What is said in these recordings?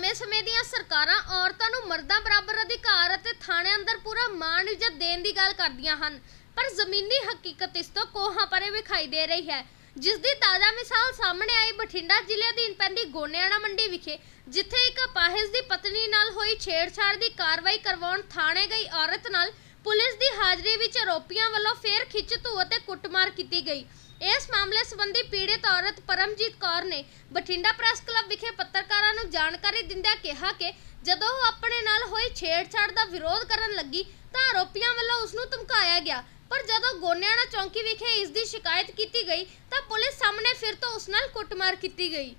ਸਰਕਾਰਾਂ ਔਰਤਾਂ ਨੂੰ ਮਰਦਾਂ ਬਰਾਬਰ ਅਧਿਕਾਰ ਅਤੇ ਥਾਣੇ ਅੰਦਰ ਪੂਰਾ ਮਾਣ ਇੱਜ਼ਤ ਦੇਣ ਦੀ ਗੱਲ ਕਰਦੀਆਂ ਹਨ। ਪਰ ਜ਼ਮੀਨੀ ਹਕੀਕਤ ਇਸ ਤੋਂ ਕੋਹਾਂ ਪਰੇ ਵਿਖਾਈ ਦੇ ਰਹੀ ਹੈ। ਜਿਸ ਦੀ ਤਾਜ਼ਾ ਮਿਸਾਲ ਸਾਹਮਣੇ ਆਈ ਬਠਿੰਡਾ ਜ਼ਿਲ੍ਹੇ ਅਧੀਨ ਪੈਂਦੀ ਗੋਨਿਆਣਾ ਮੰਡੀ ਵਿਖੇ, ਜਿੱਥੇ ਇੱਕ ਅਪਾਹਿਜ ਦੀ ਪਤਨੀ ਨਾਲ ਹੋਈ ਛੇੜਛਾੜ ਦੀ ਕਾਰਵਾਈ ਕਰਵਾਉਣ ਥਾਣੇ ਗਈ ਔਰਤ ਨਾਲ ਪੁਲਿਸ ਦੀ ਹਾਜ਼ਰੀ ਵਿੱਚ ਆਰੋਪੀਆਂ ਵੱਲੋਂ ਫੇਰ ਖਿੱਚ ਧੂ ਅਤੇ ਕੁੱਟਮਾਰ ਕੀਤੀ ਗਈ। ਇਸ ਮਾਮਲੇ ਸੰਬੰਧੀ ਪੀੜਿਤ ਔਰਤ ਪਰਮਜੀਤ ਕੌਰ ਨੇ ਬਠਿੰਡਾ ਪ੍ਰੈਸ ਕਲੱਬ ਵਿਖੇ ਪੱਤਰਕਾਰਾਂ ਨੂੰ ਜਾਣਕਾਰੀ ਦਿੰਦਿਆਂ ਕਿਹਾ ਕਿ ਜਦੋਂ ਉਹ ਆਪਣੇ ਨਾਲ ਹੋਈ ਛੇੜਛਾੜ ਦਾ ਵਿਰੋਧ ਕਰਨ ਲੱਗੀ ਤਾਂ ਆਰੋਪੀਆਂ ਵੱਲੋਂ ਉਸ ਨੂੰ ਧਮਕਾਇਆ ਗਿਆ। ਪਰ ਜਦੋਂ ਗੋਨਿਆਣਾ ਚੌਂਕੀ ਵਿਖੇ ਇਸ ਦੀ ਸ਼ਿਕਾਇਤ ਕੀਤੀ ਗਈ ਤਾਂ ਪੁਲਿਸ ਸਾਹਮਣੇ ਫਿਰ ਤੋਂ ਉਸ ਨਾਲ ਕੁੱਟਮਾਰ ਕੀਤੀ ਗਈ।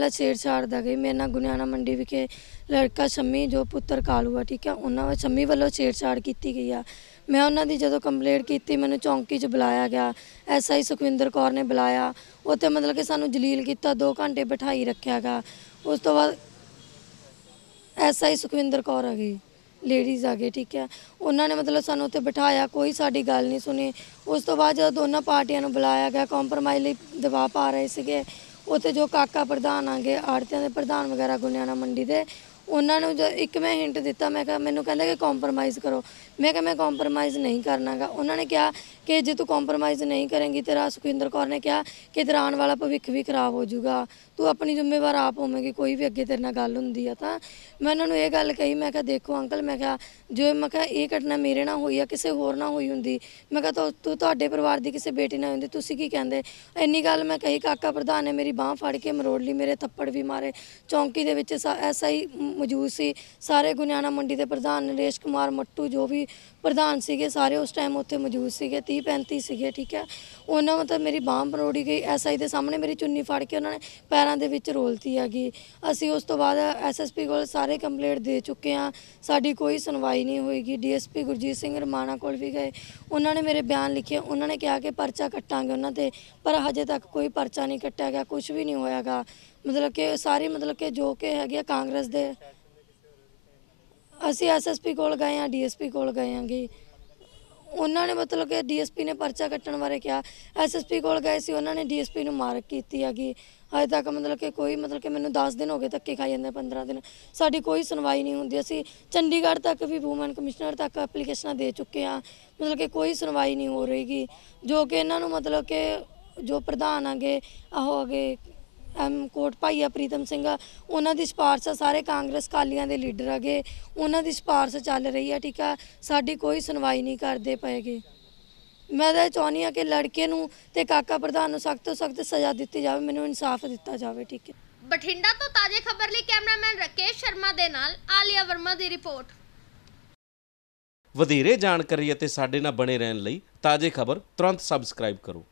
ਲਾ ਛੇੜਛਾੜ ਦਾ ਗਈ। ਮੇਰੇ ਨਾਲ ਗੁਨਿਆਣਾ ਮੰਡੀ ਵਿਖੇ ਲੜਕਾ ਸ਼ੰਮੀ ਜੋ ਪੁੱਤਰ ਕਾਲੂ ਆ, ਠੀਕ ਹੈ ਉਹਨਾਂ ਵੱਲ ਸ਼ੰਮੀ ਵੱਲੋਂ ਛੇੜਛਾੜ ਕੀਤੀ ਗਈ ਆ। ਮੈਂ ਉਹਨਾਂ ਦੀ ਜਦੋਂ ਕੰਪਲੇਂਟ ਕੀਤੀ, ਮੈਨੂੰ ਚੌਂਕੀ 'ਚ ਬੁਲਾਇਆ ਗਿਆ। ਐਸਆਈ ਸੁਖਵਿੰਦਰ ਕੌਰ ਨੇ ਬੁਲਾਇਆ। ਉੱਥੇ ਮਤਲਬ ਕਿ ਸਾਨੂੰ ਜਲੀਲ ਕੀਤਾ 2 ਘੰਟੇ ਬਿਠਾਈ ਰੱਖਿਆ ਰੱਖਿਆਗਾ ਉਸ ਤੋਂ ਬਾਅਦ ਐਸਆਈ ਸੁਖਵਿੰਦਰ ਕੌਰ ਆ ਗਈ ਲੇਡੀਜ਼ ਆ ਗਏ, ਠੀਕ ਹੈ। ਉਹਨਾਂ ਨੇ ਮਤਲਬ ਸਾਨੂੰ ਉੱਥੇ ਬਿਠਾਇਆ, ਕੋਈ ਸਾਡੀ ਗੱਲ ਨਹੀਂ ਸੁਣੀ। ਉਸ ਤੋਂ ਬਾਅਦ ਜਦੋਂ ਦੋਨਾਂ ਪਾਰਟੀਆਂ ਨੂੰ ਬੁਲਾਇਆ ਗਿਆ ਕੰਪਰਮਾਈਜ਼ ਲਈ ਦਬਾਅ ਪਾ ਰਹੇ ਸੀਗੇ, ਉੱਥੇ ਜੋ ਕਾਕਾ ਪ੍ਰਧਾਨ ਆਗੇ ਆੜਤੀਆਂ ਦੇ ਪ੍ਰਧਾਨ ਵਗੈਰਾ ਗੁਨਿਆਣਾ ਮੰਡੀ ਦੇ ਉਹਨਾਂ ਨੂੰ ਜ ਇੱਕ ਮੈਂ ਹਿੰਟ ਦਿੱਤਾ, ਮੈਂ ਕਿਹਾ, ਮੈਨੂੰ ਕਹਿੰਦਾ ਕਿ ਕੰਪਰੋਮਾਈਜ਼ ਕਰੋ। ਮੈਂ ਕਿਹਾ, ਮੈਂ ਕੰਪਰਮਾਈਜ਼ ਨਹੀਂ ਕਰਨਾਗਾ। ਉਹਨਾਂ ਨੇ ਕਿਹਾ ਕਿ ਜੇ ਤੂੰ ਕੰਪਰਮਾਈਜ਼ ਨਹੀਂ ਕਰੇਂਗੀ, ਤੇਰਾ ਸੁਖਿੰਦਰ ਕੌਰ ਨੇ ਕਿਹਾ ਕਿ ਤੇਰਾ ਆਉਣ ਵਾਲਾ ਭਵਿੱਖ ਵੀ ਖਰਾਬ ਹੋ ਜਾਊਗਾ। ਤੂੰ ਆਪਣੀ ਜ਼ਿੰਮੇਵਾਰ ਆਪ ਹੋਵੇਂਗੀ, ਕੋਈ ਵੀ ਅੱਗੇ ਤੇਰੇ ਨਾਲ ਗੱਲ ਹੁੰਦੀ ਆ ਤਾਂ। ਮੈਂ ਉਹਨਾਂ ਨੂੰ ਇਹ ਗੱਲ ਕਹੀ, ਮੈਂ ਕਿਹਾ, ਦੇਖੋ ਅੰਕਲ ਮੈਂ ਕਿਹਾ, ਜੋ ਮੈਂ ਕਿਹਾ, ਇਹ ਘਟਨਾ ਮੇਰੇ ਨਾਲ ਹੋਈ ਆ, ਕਿਸੇ ਹੋਰ ਨਾਲ ਹੋਈ ਹੁੰਦੀ। ਮੈਂ ਕਿਹਾ, ਤੂੰ ਤੂੰ ਤੁਹਾਡੇ ਪਰਿਵਾਰ ਦੀ ਕਿਸੇ ਬੇਟੀ ਨਾਲ ਹੁੰਦੀ, ਤੁਸੀਂ ਕੀ ਕਹਿੰਦੇ? ਇੰਨੀ ਗੱਲ ਮੈਂ ਕਹੀ, ਕਾਕਾ ਪ੍ਰਧਾਨ ਨੇ ਮੇਰੀ ਬਾਹ ਫੜ ਕੇ ਮਰੋੜ ਲਈ, ਮੇਰੇ ਥੱਪੜ ਵੀ ਮਾਰੇ। ਚੌਂਕੀ ਦੇ ਵਿੱਚ ਐਸਆਈ ਮੌਜੂਦ ਸੀ। ਸਾਰੇ ਗੁਨਿਆਣਾ ਮੰਡੀ ਦੇ ਪ੍ਰਧਾਨ ਨਰੇਸ਼ ਕੁਮਾਰ ਮੱਟੂ ਜੋ ਵੀ ਪ੍ਰਧਾਨ ਸੀਗੇ, ਸਾਰੇ ਉਸ ਟਾਈਮ ਉੱਥੇ ਮੌਜੂਦ ਸੀਗੇ 30 35 ਸੀਗੇ, ਠੀਕ ਹੈ। ਉਹਨਾਂ ਮਤਲਬ ਮੇਰੀ ਬਾਹ ਮਰੋੜੀ ਗਈ ਐਸਆਈ ਦੇ ਸਾਹਮਣੇ ਮੇਰੀ ਚੁੰਨੀ ਫੜ ਕੇ ਉਹਨਾਂ ਨੇ ਪੈਰਾਂ ਦੇ ਵਿੱਚ ਰੋਲਤੀ ਹੈਗੀ। ਅਸੀਂ ਉਸ ਤੋਂ ਬਾਅਦ ਐਸਐਸਪੀ ਕੋਲ ਸਾਰੇ ਕੰਪਲੇਂਟ ਦੇ ਚੁੱਕੇ ਹਾਂ, ਸਾਡੀ ਕੋਈ ਸੁਣਵਾਈ ਨਹੀਂ ਹੋਏਗੀ। ਡੀਐਸਪੀ ਗੁਰਜੀਤ ਸਿੰਘ ਰਮਾਣਾ ਕੋਲ ਵੀ ਗਏ, ਉਹਨਾਂ ਨੇ ਮੇਰੇ ਬਿਆਨ ਲਿਖੇ, ਉਹਨਾਂ ਨੇ ਕਿਹਾ ਕਿ ਪਰਚਾ ਕੱਟਾਂਗੇ ਉਹਨਾਂ ਤੇ, ਪਰ ਹਜੇ ਤੱਕ ਕੋਈ ਪਰਚਾ ਨਹੀਂ ਕੱਟਿਆ ਗਿਆ ਕੁਝ ਵੀ ਨਹੀਂ ਹੋਇਆਗਾ ਮਤਲਬ ਕਿ ਸਾਰੇ ਮਤਲਬ ਕਿ ਜੋ ਕਿ ਹੈਗੇ ਆ ਕਾਂਗਰਸ ਦੇ, ਅਸੀਂ ਐਸਐਸਪੀ ਕੋਲ ਗਏ ਆ ਡੀਐਸਪੀ ਕੋਲ ਗਏ ਆਂਗੇ। ਉਹਨਾਂ ਨੇ ਮਤਲਬ ਕਿ ਡੀਐਸਪੀ ਨੇ ਪਰਚਾ ਕੱਟਣ ਬਾਰੇ ਕਿਹਾ। ਐਸਐਸਪੀ ਕੋਲ ਗਏ ਸੀ, ਉਹਨਾਂ ਨੇ ਡੀਐਸਪੀ ਨੂੰ ਮਾਰਕ ਕੀਤੀ ਹੈਗੀ। ਅਜੇ ਤੱਕ ਮਤਲਬ ਕਿ ਕੋਈ ਮਤਲਬ ਕਿ ਮੈਨੂੰ 10 ਦਿਨ ਹੋ ਗਏ ਧੱਕੇ ਖਾਈ ਜਾਂਦੇ 15 ਦਿਨ। ਸਾਡੀ ਕੋਈ ਸੁਣਵਾਈ ਨਹੀਂ ਹੁੰਦੀ। ਅਸੀਂ ਚੰਡੀਗੜ੍ਹ ਤੱਕ ਵੀ ਵੂਮਨ ਕਮਿਸ਼ਨਰ ਤੱਕ ਐਪਲੀਕੇਸ਼ਨਾਂ ਦੇ ਚੁੱਕੇ ਆ। ਮਤਲਬ ਕਿ ਕੋਈ ਸੁਣਵਾਈ ਨਹੀਂ ਹੋ ਰਹੀਗੀ ਜੋ ਕਿ ਇਹਨਾਂ ਨੂੰ ਮਤਲਬ ਕਿ ਜੋ ਪ੍ਰਧਾਨ ਆਗੇ ਆਹੋ ਅਗੇ ਐਮ ਕੋਟ ਭਾਈਆ ਪ੍ਰੀਤਮ ਸਿੰਘ ਆ, ਉਹਨਾਂ ਦੀ ਸਿਫਾਰਸ਼ ਆ ਸਾਰੇ ਕਾਂਗਰਸ ਕਾਲੀਆਂ ਦੇ ਲੀਡਰ ਹੈਗੇ ਉਹਨਾਂ ਦੀ ਸਿਫਾਰਸ਼ ਚੱਲ ਰਹੀ ਆ ਠੀਕ ਆ। ਸਾਡੀ ਕੋਈ ਸੁਣਵਾਈ ਨਹੀਂ ਕਰਦੇ ਪਏਗੇ। ਮੈਂ ਤਾਂ ਇਹ ਚਾਹੁੰਦੀ ਆ ਕਿ ਲੜਕੇ ਨੂੰ ਤੇ ਕਾਕਾ ਪ੍ਰਧਾਨ ਨੂੰ ਸਖਤ ਤੋਂ ਸਖਤ ਸਜ਼ਾ ਦਿੱਤੀ ਜਾਵੇ ਮੈਨੂੰ ਇਨਸਾਫ ਦਿੱਤਾ ਜਾਵੇ ਠੀਕ ਹੈ। ਬਠਿੰਡਾ ਤੋਂ ਤਾਜ਼ੇ ਖਬਰ ਲਈ ਕੈਮਰਾਮੈਨ ਰਕੇਸ਼ ਸ਼ਰਮਾ ਦੇ ਨਾਲ ਆਲੀਆ ਵਰਮਾ ਦੀ ਰਿਪੋਰਟ। ਵਧੇਰੇ ਜਾਣਕਾਰੀ ਅਤੇ ਸਾਡੇ ਨਾਲ ਬਣੇ ਰਹਿਣ ਲਈ ਤਾਜ਼ੇ ਖਬਰ ਤੁਰੰਤ ਸਬਸਕ੍ਰਾਈਬ ਕਰੋ।